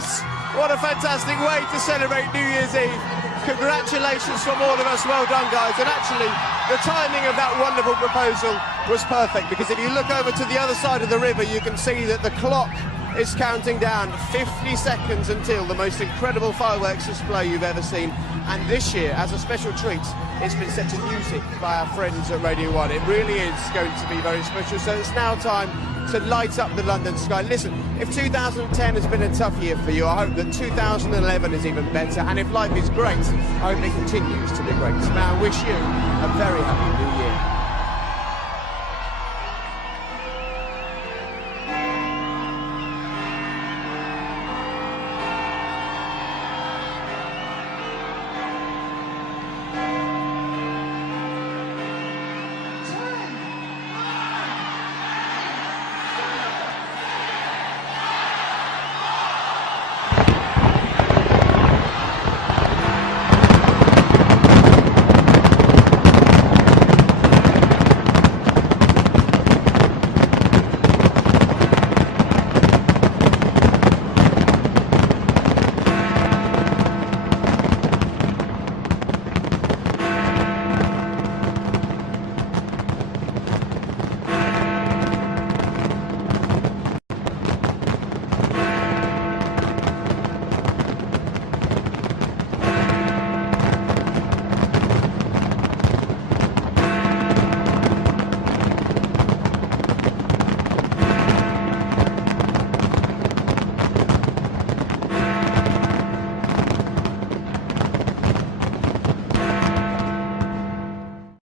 Yes, what a fantastic way to celebrate New Year's Eve. Congratulations from all of us, well done guys. And actually, the timing of that wonderful proposal was perfect, because if you look over to the other side of the river, you can see that the clock is counting down 50 seconds until the most incredible fireworks display you've ever seen. And this year, as a special treat, it's been set to music by our friends at Radio 1. It really is going to be very special. So it's now time to light up the London sky. Listen, if 2010 has been a tough year for you, I hope that 2011 is even better. And if life is great, I hope it continues to be great. Now I wish you a very happy new year.